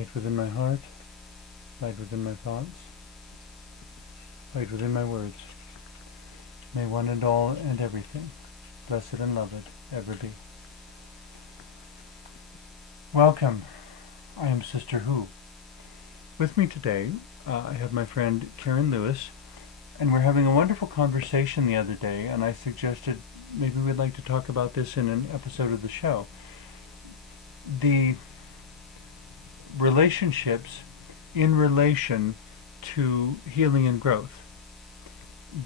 Light within my heart, light within my thoughts, light within my words. May one and all and everything, blessed and loved, ever be. Welcome. I am Sister Who. With me today, I have my friend Karen Lewis, and we're having a wonderful conversation the other day, and I suggested maybe we'd like to talk about this in an episode of the show. The relationships in relation to healing and growth.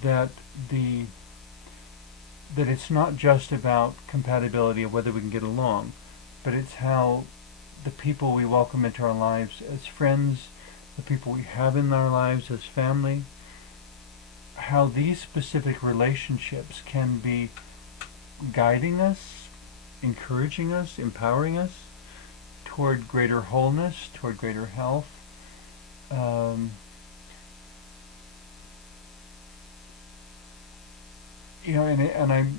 That it's not just about compatibility of whether we can get along, but it's how the people we welcome into our lives as friends, the people we have in our lives as family, how these specific relationships can be guiding us, encouraging us, empowering us toward greater wholeness, toward greater health. And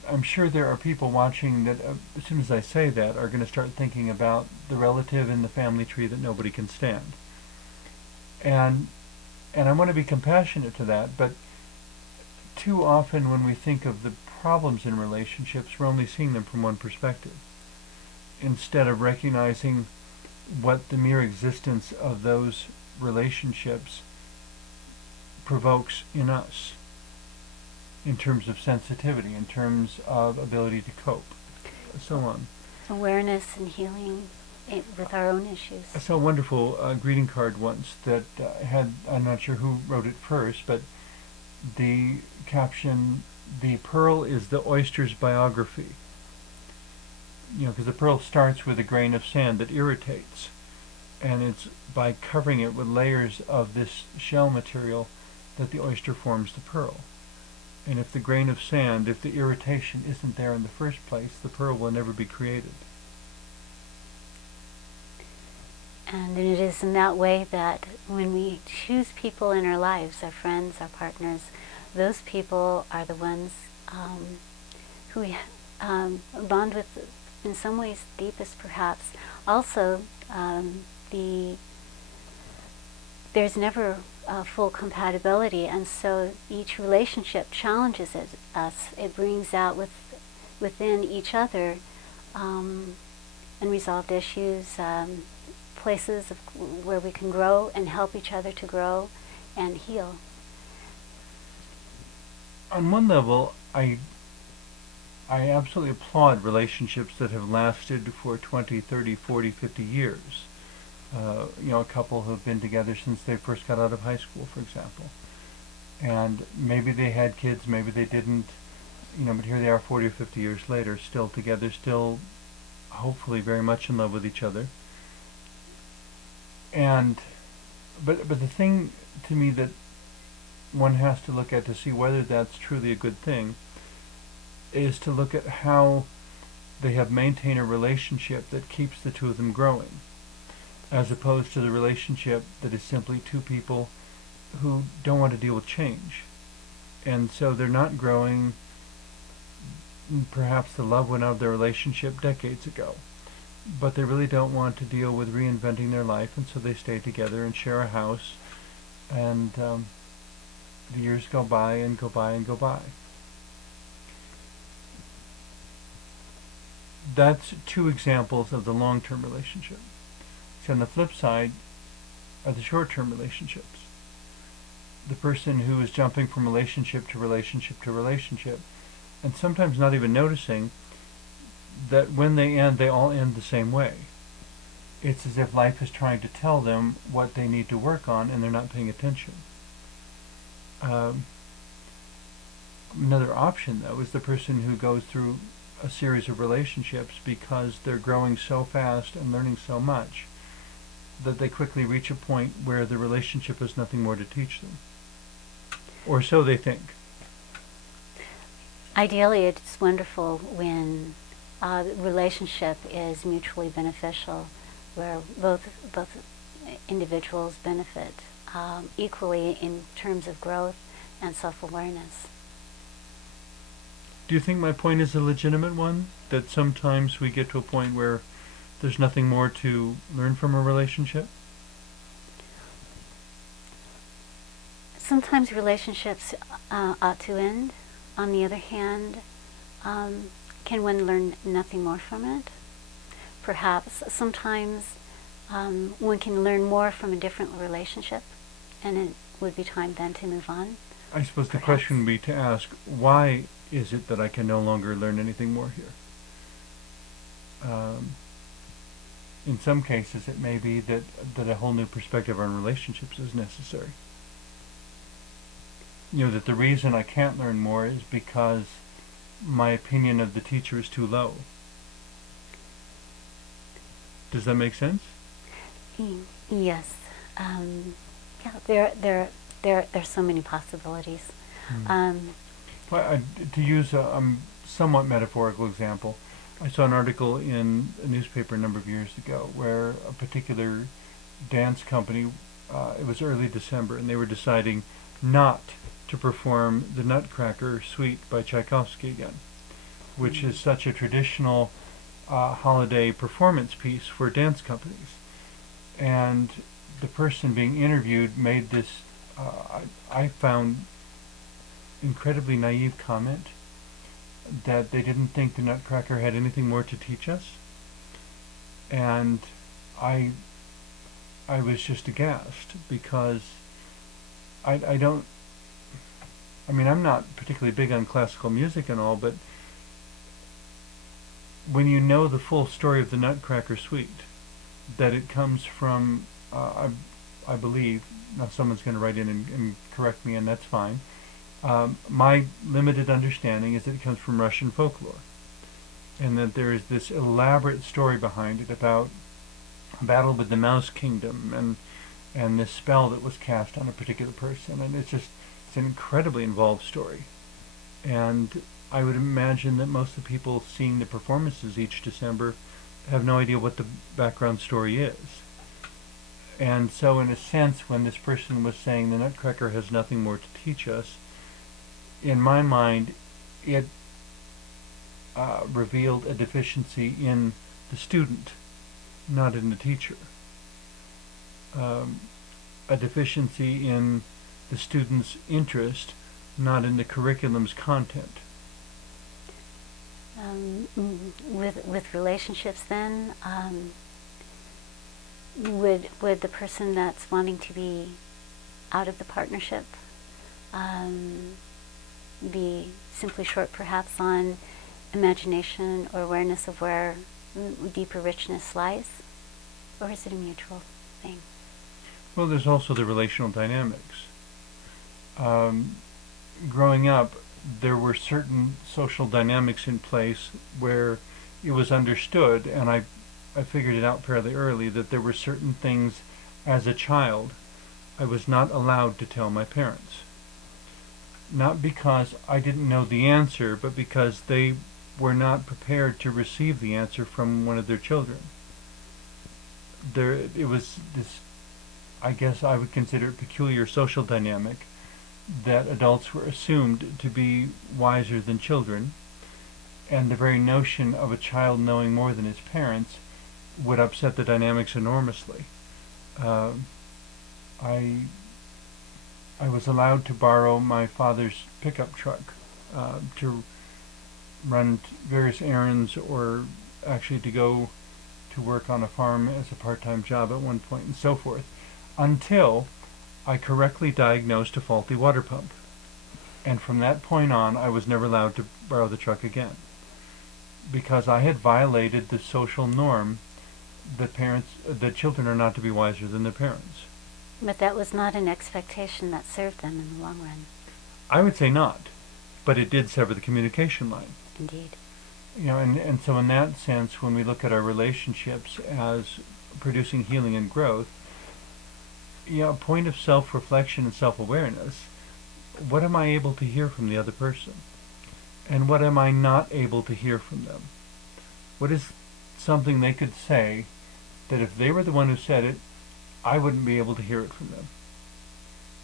I'm sure there are people watching that, as soon as I say that, are going to start thinking about the relative in the family tree that nobody can stand. And I want to be compassionate to that, but too often when we think of the problems in relationships, we're only seeing them from one perspective, instead of recognizing what the mere existence of those relationships provokes in us, in terms of sensitivity, in terms of ability to cope, so on. Awareness and healing with our own issues. I saw a wonderful greeting card once that had, I'm not sure who wrote it first, but the caption, "The pearl is the oyster's biography." Because the pearl starts with a grain of sand that irritates, and it's by covering it with layers of this shell material that the oyster forms the pearl. And if the grain of sand, if the irritation isn't there in the first place, the pearl will never be created. And it is in that way that when we choose people in our lives, our friends, our partners, those people are the ones who we bond with in some ways deepest perhaps. Also, there's never full compatibility, and so each relationship challenges us. It brings out within each other unresolved issues, places where we can grow and help each other to grow and heal. On one level, I absolutely applaud relationships that have lasted for 20, 30, 40, 50 years. A couple who have been together since they first got out of high school, for example. And maybe they had kids, maybe they didn't, but here they are 40 or 50 years later, still together, still hopefully very much in love with each other. But the thing to me that one has to look at to see whether that's truly a good thing is to look at how they have maintained a relationship that keeps the two of them growing, as opposed to the relationship that is simply two people who don't want to deal with change. And so they're not growing. Perhaps the love went out of their relationship decades ago, but they really don't want to deal with reinventing their life, and so they stay together and share a house, and the years go by and go by and go by. That's two examples of the long-term relationship. So on the flip side are the short-term relationships. The person who is jumping from relationship to relationship to relationship, and sometimes not even noticing that when they end, they all end the same way. It's as if life is trying to tell them what they need to work on, and they're not paying attention. Another option, though, is the person who goes through a series of relationships because they're growing so fast and learning so much that they quickly reach a point where the relationship has nothing more to teach them. Or so they think. Ideally, it's wonderful when the relationship is mutually beneficial, where both individuals benefit equally in terms of growth and self-awareness. Do you think my point is a legitimate one? That sometimes we get to a point where there's nothing more to learn from a relationship? sometimes relationships ought to end. On the other hand, can one learn nothing more from it? Perhaps sometimes one can learn more from a different relationship, and it would be time then to move on. I suppose the Perhaps. question would be to ask, why is it that I can no longer learn anything more here? In some cases, it may be that a whole new perspective on relationships is necessary. You know, that the reason I can't learn more is because my opinion of the teacher is too low. Does that make sense? Yes. Yeah. There's so many possibilities. Well, to use a somewhat metaphorical example, I saw an article in a newspaper a number of years ago where a particular dance company, it was early December, and they were deciding not to perform the Nutcracker Suite by Tchaikovsky again, which is such a traditional holiday performance piece for dance companies. And the person being interviewed made this, I found, incredibly naive comment that they didn't think the Nutcracker had anything more to teach us. And I was just aghast, because I mean, I'm not particularly big on classical music and all, but when you know the full story of the Nutcracker Suite, that it comes from, I believe, now someone's going to write in and correct me, and that's fine. My limited understanding is that it comes from Russian folklore, and that there is this elaborate story behind it about a battle with the Mouse Kingdom and this spell that was cast on a particular person, and it's an incredibly involved story. And I would imagine that most of the people seeing the performances each December have no idea what the background story is. And so in a sense, when this person was saying the Nutcracker has nothing more to teach us, in my mind, it revealed a deficiency in the student, not in the teacher. A deficiency in the student's interest, not in the curriculum's content. With relationships, then, would the person that's wanting to be out of the partnership be simply short, perhaps, on imagination or awareness of where deeper richness lies, or is it a mutual thing? Well, there's also the relational dynamics. Growing up, there were certain social dynamics in place where it was understood, and I figured it out fairly early, that there were certain things as a child I was not allowed to tell my parents. Not because I didn't know the answer, but because they were not prepared to receive the answer from one of their children. It was this, I guess I would consider it, peculiar social dynamic that adults were assumed to be wiser than children, and the very notion of a child knowing more than his parents would upset the dynamics enormously. I was allowed to borrow my father's pickup truck to run various errands, or actually to go to work on a farm as a part-time job at one point, and so forth, until I correctly diagnosed a faulty water pump. And from that point on, I was never allowed to borrow the truck again, because I had violated the social norm that children are not to be wiser than their parents. But that was not an expectation that served them in the long run. I would say not, but it did sever the communication line. Indeed. You know, and so in that sense, when we look at our relationships as producing healing and growth, a point of self-reflection and self-awareness, what am I able to hear from the other person? And what am I not able to hear from them? What is something they could say that if they were the one who said it, I wouldn't be able to hear it from them?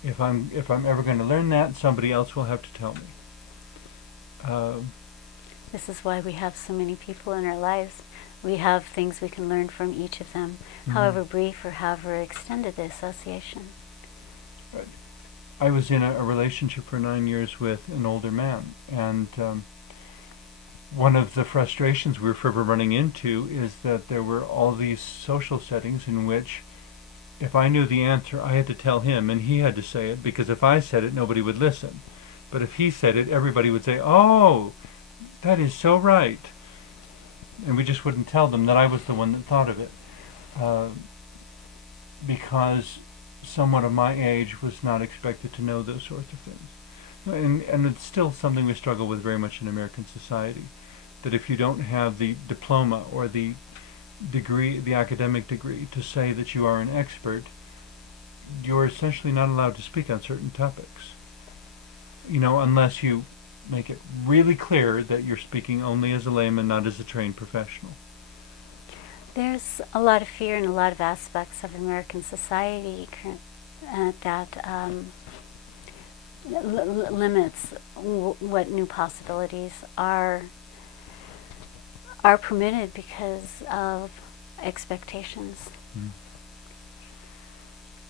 If I'm ever going to learn that, somebody else will have to tell me. This is why we have so many people in our lives. We have things we can learn from each of them, however brief or however extended the association. I was in a relationship for 9 years with an older man, and one of the frustrations we were forever running into is that there were all these social settings in which if I knew the answer, I had to tell him, and he had to say it, because if I said it, nobody would listen. But if he said it, everybody would say, "Oh, that is so right." And we just wouldn't tell them that I was the one that thought of it. Because someone of my age was not expected to know those sorts of things. And it's still something we struggle with very much in American society, that if you don't have the diploma or the degree, the academic degree, to say that you are an expert, you're essentially not allowed to speak on certain topics. Unless you make it really clear that you're speaking only as a layman, not as a trained professional. There's a lot of fear in a lot of aspects of American society that limits what new possibilities are permitted because of expectations.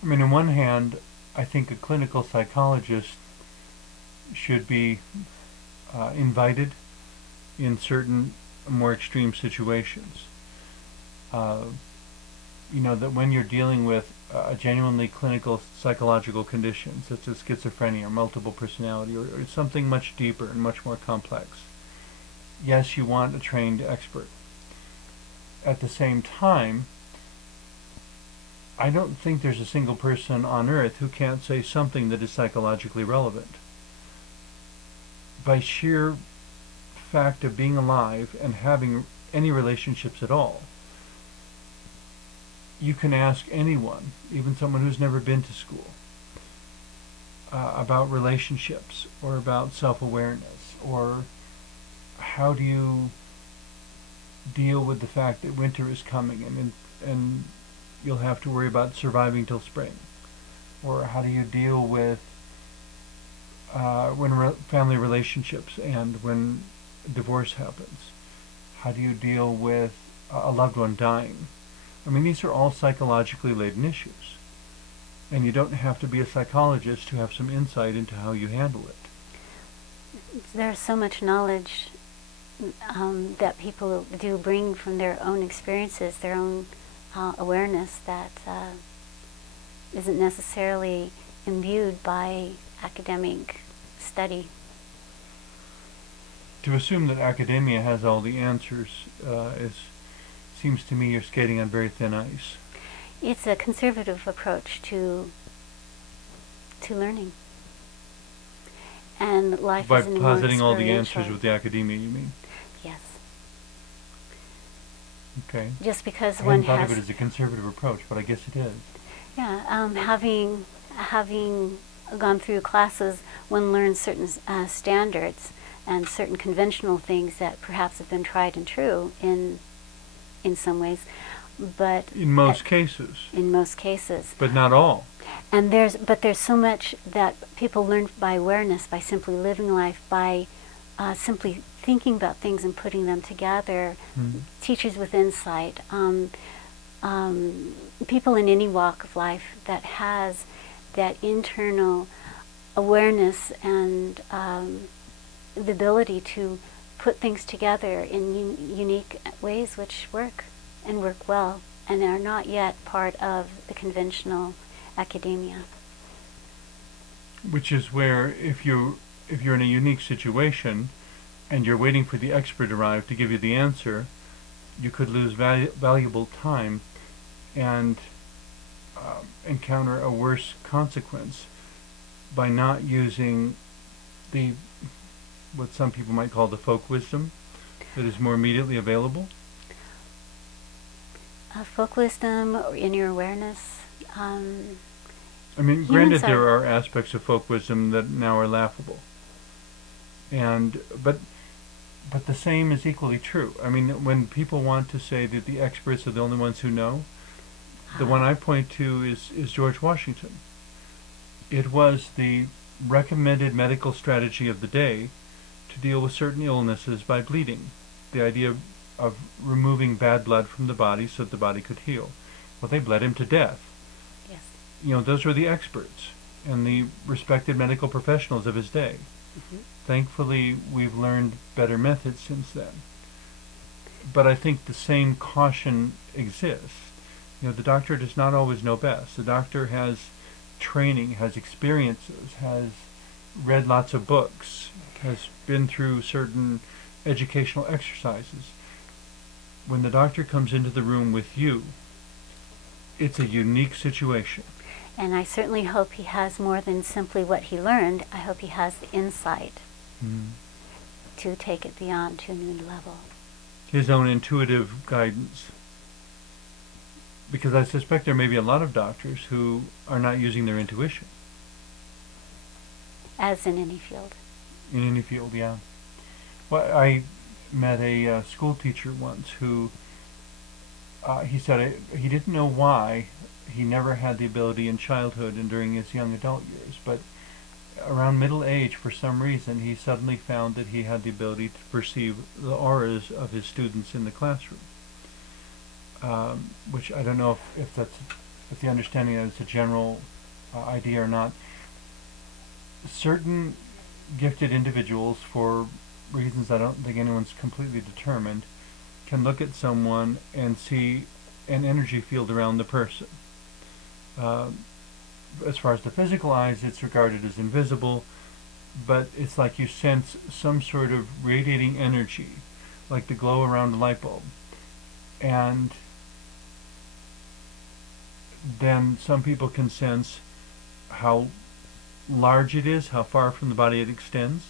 I mean, on one hand, I think a clinical psychologist should be invited in certain more extreme situations. That when you're dealing with a genuinely clinical psychological condition, such as schizophrenia or multiple personality, or something much deeper and much more complex, yes, you want a trained expert. At the same time, I don't think there's a single person on earth who can't say something that is psychologically relevant. By sheer fact of being alive and having any relationships at all, you can ask anyone, even someone who's never been to school, about relationships or about self-awareness, or how do you deal with the fact that winter is coming and you'll have to worry about surviving till spring, or how do you deal with when family relationships end, when divorce happens, how do you deal with a loved one dying? I mean, these are all psychologically laden issues, and you don't have to be a psychologist to have some insight into how you handle it. There's so much knowledge that people do bring from their own experiences, their own awareness that isn't necessarily imbued by academic study. To assume that academia has all the answers seems to me you're skating on very thin ice. It's a conservative approach to learning. And life By is an positing all the experiential. answers with the academia, you mean? Yes. Okay. Just because I one hadn't thought has... of it as a conservative approach, but I guess it is. Yeah, having gone through classes, one learns certain standards and certain conventional things that perhaps have been tried and true in some ways, but in most cases. In most cases. But not all. And there's so much that people learn by awareness, by simply living life, by simply thinking about things and putting them together. Mm-hmm. Teachers with insight, people in any walk of life that has that internal awareness and the ability to put things together in unique ways which work and work well and are not yet part of the conventional academia. Which is where if you're in a unique situation and you're waiting for the expert to arrive to give you the answer, you could lose valuable time and encounter a worse consequence by not using what some people might call the folk wisdom that is more immediately available. Folk wisdom or inner awareness. I mean, granted, there are aspects of folk wisdom that now are laughable, but the same is equally true. I mean, when people want to say that the experts are the only ones who know, the one I point to is George Washington. It was the recommended medical strategy of the day to deal with certain illnesses by bleeding. The idea of removing bad blood from the body so that the body could heal. Well, they bled him to death. Yes. Those were the experts. and the respected medical professionals of his day. Thankfully, we've learned better methods since then. But I think the same caution exists. You know, the doctor does not always know best. The doctor has training, has experiences, has read lots of books, has been through certain educational exercises. When the doctor comes into the room with you, it's a unique situation. And I certainly hope he has more than simply what he learned. I hope he has the insight to take it beyond to a new level. His own intuitive guidance. Because I suspect there may be a lot of doctors who are not using their intuition. As in any field. In any field, yeah. Well, I met a school teacher once who, he said he didn't know why he never had the ability in childhood and during his young adult years, but around middle age, for some reason, he suddenly found that he had the ability to perceive the auras of his students in the classroom. Which I don't know if the understanding that it's a general idea or not. Certain gifted individuals, for reasons I don't think anyone's completely determined, can look at someone and see an energy field around the person. As far as the physical eyes, it's regarded as invisible, but it's like you sense some sort of radiating energy, like the glow around a light bulb. And then some people can sense how large it is, how far from the body it extends,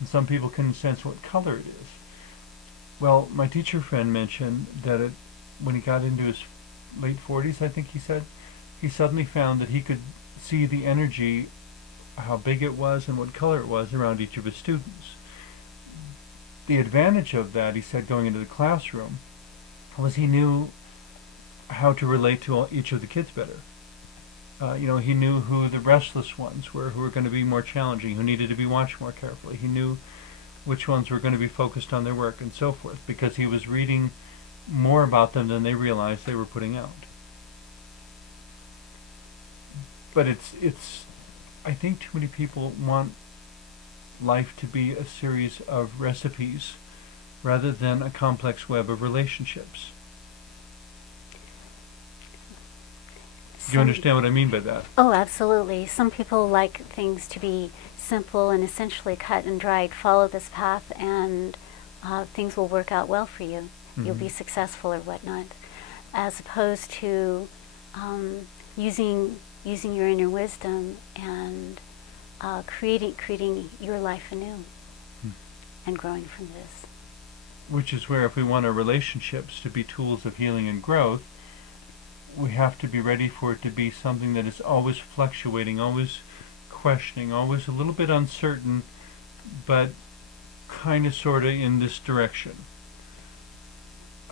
and some people can sense what color it is. Well, my teacher friend mentioned that when he got into his late 40s, I think he said, he suddenly found that he could see the energy, how big it was and what color it was around each of his students. The advantage of that, he said, going into the classroom, was he knew how to relate to each of the kids better. You know, he knew who the restless ones were, who were going to be more challenging, who needed to be watched more carefully. He knew which ones were going to be focused on their work and so forth, because he was reading more about them than they realized they were putting out. But it's I think too many people want life to be a series of recipes rather than a complex web of relationships. Do you understand what I mean by that? Oh, absolutely. Some people like things to be simple and essentially cut and dried. Follow this path and things will work out well for you. You'll be successful or whatnot. As opposed to using your inner wisdom and creating your life anew and growing from this. Which is where, if we want our relationships to be tools of healing and growth, we have to be ready for it to be something that is always fluctuating, always questioning, always a little bit uncertain, but kind of sort of in this direction.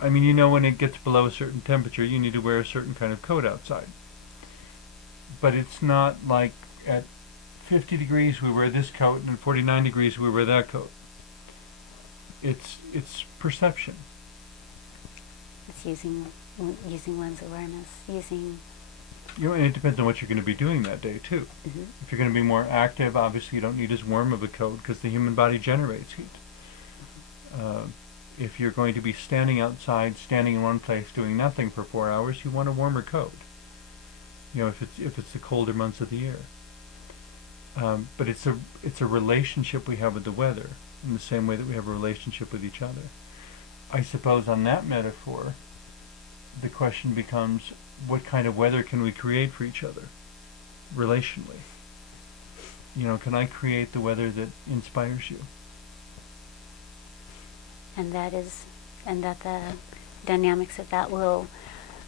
I mean, you know, when it gets below a certain temperature, you need to wear a certain kind of coat outside. But it's not like at 50 degrees we wear this coat and at 49 degrees we wear that coat. It's perception. It's using one's awareness, You know, and it depends on what you're going to be doing that day too. If you're going to be more active, obviously you don't need as warm of a coat because the human body generates heat. If you're going to be standing outside, standing in one place, doing nothing for 4 hours, you want a warmer coat. You know, if it's the colder months of the year. But it's a relationship we have with the weather in the same way that we have a relationship with each other. I suppose on that metaphor, the question becomes, what kind of weather can we create for each other, relationally? You know, can I create the weather that inspires you? And that the dynamics of that will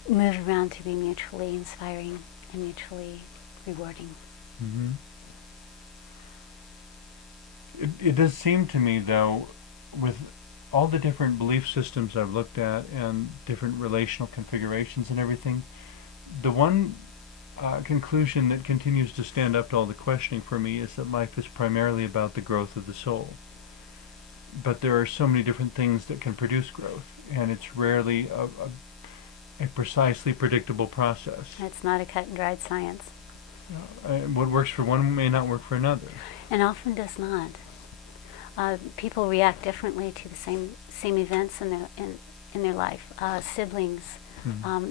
move around to be mutually inspiring and mutually rewarding. It does seem to me, though, with all the different belief systems I've looked at and different relational configurations and everything, the one conclusion that continues to stand up to all the questioning for me is that life is primarily about the growth of the soul. But there are so many different things that can produce growth, and it's rarely a precisely predictable process. It's not a cut and dried science. What works for one may not work for another. And often does not. People react differently to the same events in their life. Siblings,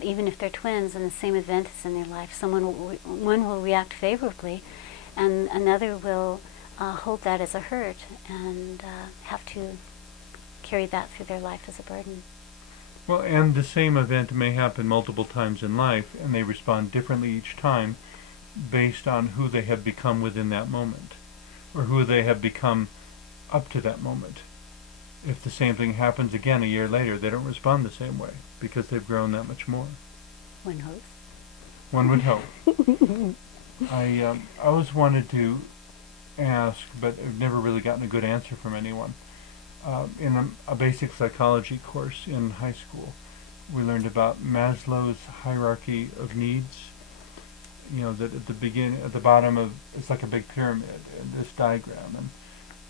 even if they're twins, and the same event is in their life, one will react favorably, and another will hold that as a hurt and have to carry that through their life as a burden. Well, and the same event may happen multiple times in life, and they respond differently each time based on who they have become within that moment, or who they have become up to that moment. If the same thing happens again a year later, they don't respond the same way because they've grown that much more. One hopes. One would hope. I always wanted to ask, but I've never really gotten a good answer from anyone. In a basic psychology course in high school, we learned about Maslow's hierarchy of needs. You know, that at the beginning, at the bottom of, it's like a big pyramid, this diagram,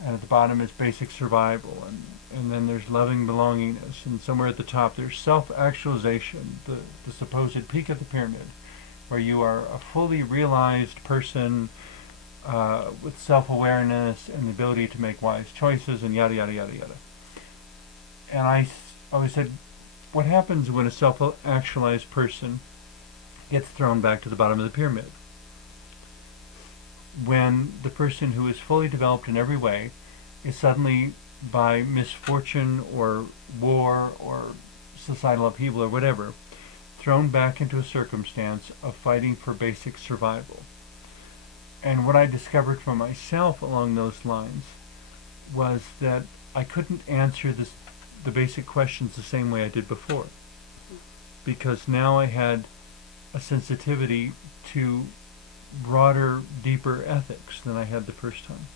and at the bottom is basic survival, and then there's loving belongingness, and somewhere at the top there's self-actualization, the supposed peak of the pyramid, where you are a fully realized person with self-awareness and the ability to make wise choices, and yada yada yada yada. And I always said, what happens when a self-actualized person gets thrown back to the bottom of the pyramid? When the person who is fully developed in every way is suddenly, by misfortune or war or societal upheaval or whatever, thrown back into a circumstance of fighting for basic survival. And what I discovered for myself along those lines was that I couldn't answer the basic questions the same way I did before, because now I had a sensitivity to broader, deeper ethics than I had the first time.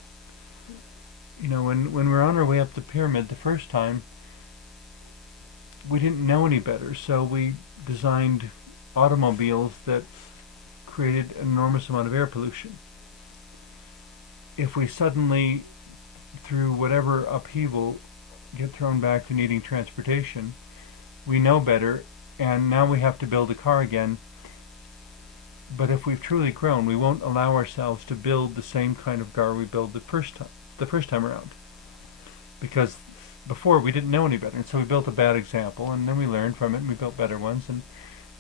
You know, when we're on our way up the pyramid the first time, we didn't know any better, so we designed automobiles that created an enormous amount of air pollution. If we suddenly, through whatever upheaval, get thrown back to needing transportation, we know better, and now we have to build a car again. But if we've truly grown, we won't allow ourselves to build the same kind of car we built the first time around. Because before we didn't know any better, and so we built a bad example, and then we learned from it, and we built better ones, and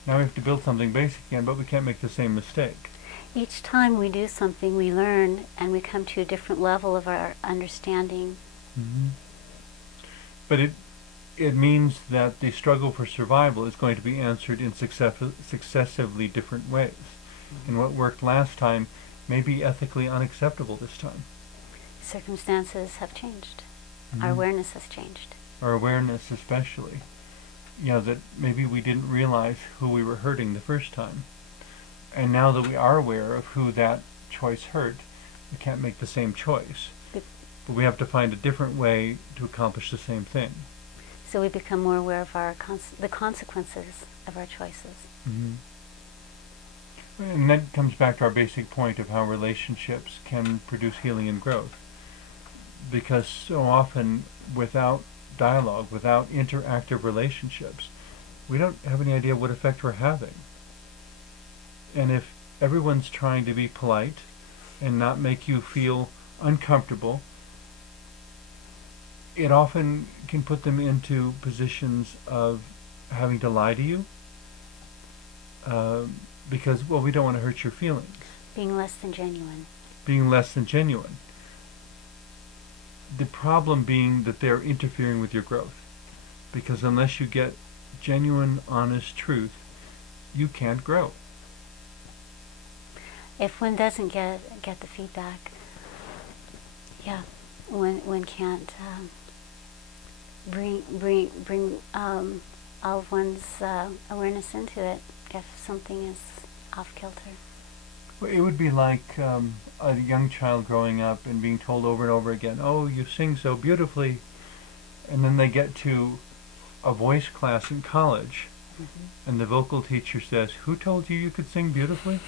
now we have to build something basic again, but we can't make the same mistake. Each time we do something, we learn, and we come to a different level of our understanding. Mm-hmm. But it means that the struggle for survival is going to be answered in successively different ways. And what worked last time may be ethically unacceptable this time. Circumstances have changed. Mm-hmm. Our awareness has changed. Our awareness especially. You know, that maybe we didn't realize who we were hurting the first time. And now that we are aware of who that choice hurt, we can't make the same choice. But we have to find a different way to accomplish the same thing. So we become more aware of the consequences of our choices. Mm-hmm. And that comes back to our basic point of how relationships can produce healing and growth. Because so often, without dialogue, without interactive relationships, we don't have any idea what effect we're having. And if everyone's trying to be polite and not make you feel uncomfortable, it often can put them into positions of having to lie to you. Because, well, we don't want to hurt your feelings. Being less than genuine. Being less than genuine. The problem being that they're interfering with your growth. Because unless you get genuine, honest truth, you can't grow. If one doesn't get the feedback, yeah, one can't bring all of one's awareness into it if something is off kilter. Well, it would be like a young child growing up and being told over and over again, "Oh, you sing so beautifully," and then they get to a voice class in college, mm-hmm. and the vocal teacher says, "Who told you could sing beautifully?"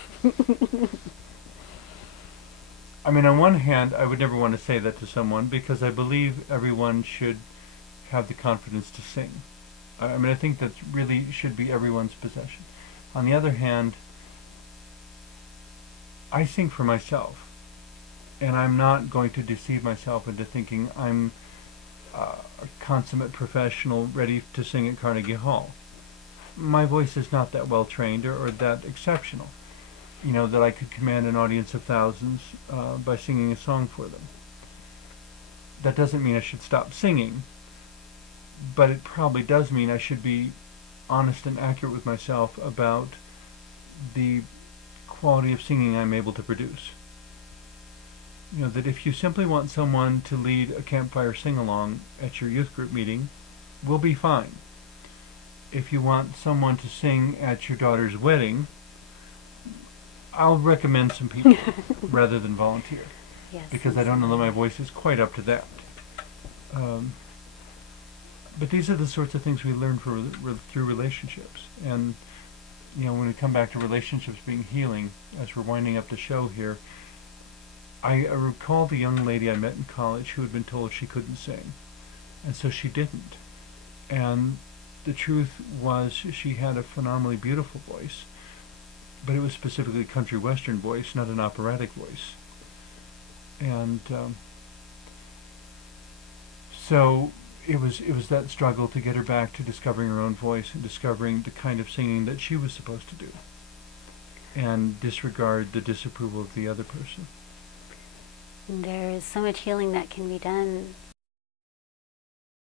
I mean, on one hand, I would never want to say that to someone because I believe everyone should have the confidence to sing. I mean, I think that really should be everyone's possession. On the other hand, I sing for myself, and I'm not going to deceive myself into thinking I'm a consummate professional ready to sing at Carnegie Hall. My voice is not that well trained or that exceptional, that I could command an audience of thousands by singing a song for them. That doesn't mean I should stop singing, but it probably does mean I should be honest and accurate with myself about the quality of singing I'm able to produce. That if you simply want someone to lead a campfire sing-along at your youth group meeting, we'll be fine. If you want someone to sing at your daughter's wedding, I'll recommend some people rather than volunteer. Yes, because I don't know that my voice is quite up to that. But these are the sorts of things we learn through relationships. And, when we come back to relationships being healing, as we're winding up the show here, I recall the young lady I met in college who had been told she couldn't sing. And so she didn't. And the truth was she had a phenomenally beautiful voice, but it was specifically a country western voice, not an operatic voice. And so it was that struggle to get her back to discovering her own voice and discovering the kind of singing that she was supposed to do, and disregard the disapproval of the other person. There is so much healing that can be done